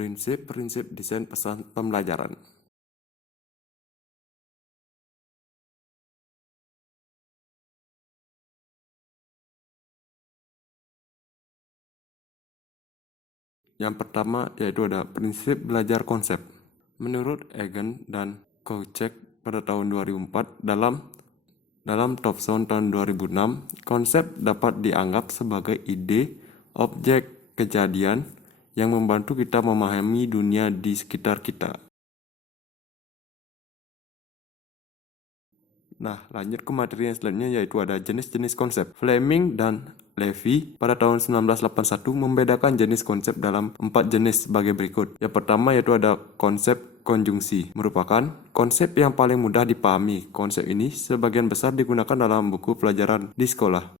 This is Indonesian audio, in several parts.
Prinsip-prinsip desain pesan pembelajaran. Yang pertama yaitu ada prinsip belajar konsep. Menurut Egan dan Kouchek pada tahun 2004 dalam Thompson tahun 2006, konsep dapat dianggap sebagai ide, objek, kejadian yang membantu kita memahami dunia di sekitar kita. Nah, lanjut ke materi yang selanjutnya yaitu ada jenis-jenis konsep. Fleming dan Levy pada tahun 1981 membedakan jenis konsep dalam 4 jenis sebagai berikut. Yang pertama yaitu ada konsep konjungsi, merupakan konsep yang paling mudah dipahami. Konsep ini sebagian besar digunakan dalam buku pelajaran di sekolah.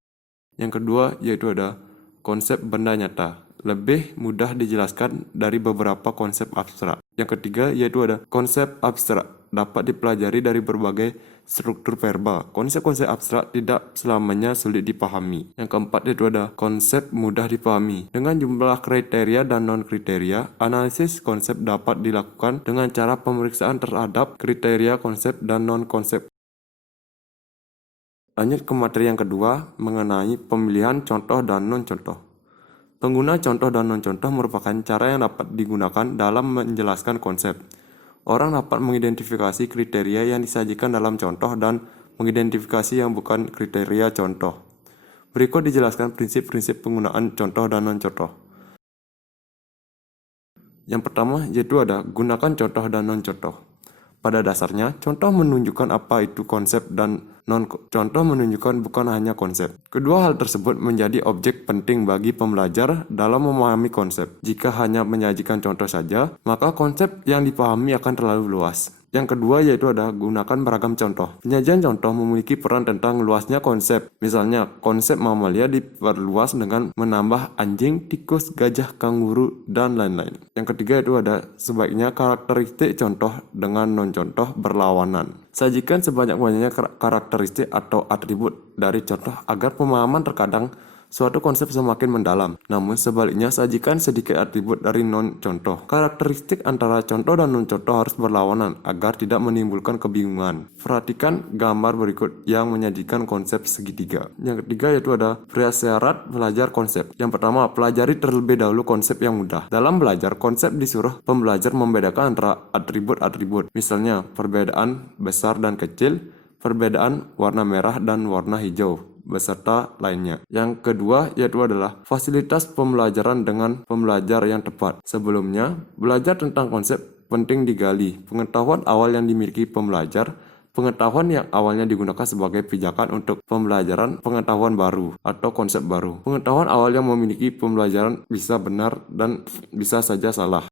Yang kedua yaitu ada konsep benda nyata, lebih mudah dijelaskan dari beberapa konsep abstrak. Yang ketiga yaitu ada konsep abstrak, dapat dipelajari dari berbagai struktur verbal. Konsep-konsep abstrak tidak selamanya sulit dipahami. Yang keempat yaitu ada konsep mudah dipahami. Dengan jumlah kriteria dan non-kriteria, analisis konsep dapat dilakukan dengan cara pemeriksaan terhadap kriteria konsep dan non-konsep. Lanjut ke materi yang kedua mengenai pemilihan contoh dan non-contoh. Pengguna contoh dan non-contoh merupakan cara yang dapat digunakan dalam menjelaskan konsep. Orang dapat mengidentifikasi kriteria yang disajikan dalam contoh dan mengidentifikasi yang bukan kriteria contoh. Berikut dijelaskan prinsip-prinsip penggunaan contoh dan non-contoh. Yang pertama yaitu ada gunakan contoh dan non-contoh. Pada dasarnya, contoh menunjukkan apa itu konsep dan non-contoh menunjukkan bukan hanya konsep. Kedua hal tersebut menjadi objek penting bagi pembelajar dalam memahami konsep. Jika hanya menyajikan contoh saja, maka konsep yang dipahami akan terlalu luas. Yang kedua yaitu ada gunakan beragam contoh. Penyajian contoh memiliki peran tentang luasnya konsep. Misalnya, konsep mamalia diperluas dengan menambah anjing, tikus, gajah, kanguru, dan lain-lain. Yang ketiga itu ada sebaiknya karakteristik contoh dengan non-contoh berlawanan. Sajikan sebanyak-banyaknya karakteristik atau atribut dari contoh agar pemahaman terkadang suatu konsep semakin mendalam. Namun sebaliknya sajikan sedikit atribut dari non-contoh. Karakteristik antara contoh dan non-contoh harus berlawanan agar tidak menimbulkan kebingungan. Perhatikan gambar berikut yang menyajikan konsep segitiga. Yang ketiga yaitu ada prasyarat belajar konsep. Yang pertama, pelajari terlebih dahulu konsep yang mudah. Dalam belajar, konsep disuruh pembelajar membedakan antara atribut-atribut. Misalnya, perbedaan besar dan kecil, perbedaan warna merah dan warna hijau, beserta lainnya. Yang kedua yaitu adalah fasilitas pembelajaran dengan pembelajar yang tepat. Sebelumnya, belajar tentang konsep penting digali. Pengetahuan awal yang dimiliki pembelajar, pengetahuan yang awalnya digunakan sebagai pijakan untuk pembelajaran pengetahuan baru atau konsep baru. Pengetahuan awal yang memiliki pembelajaran bisa benar dan bisa saja salah.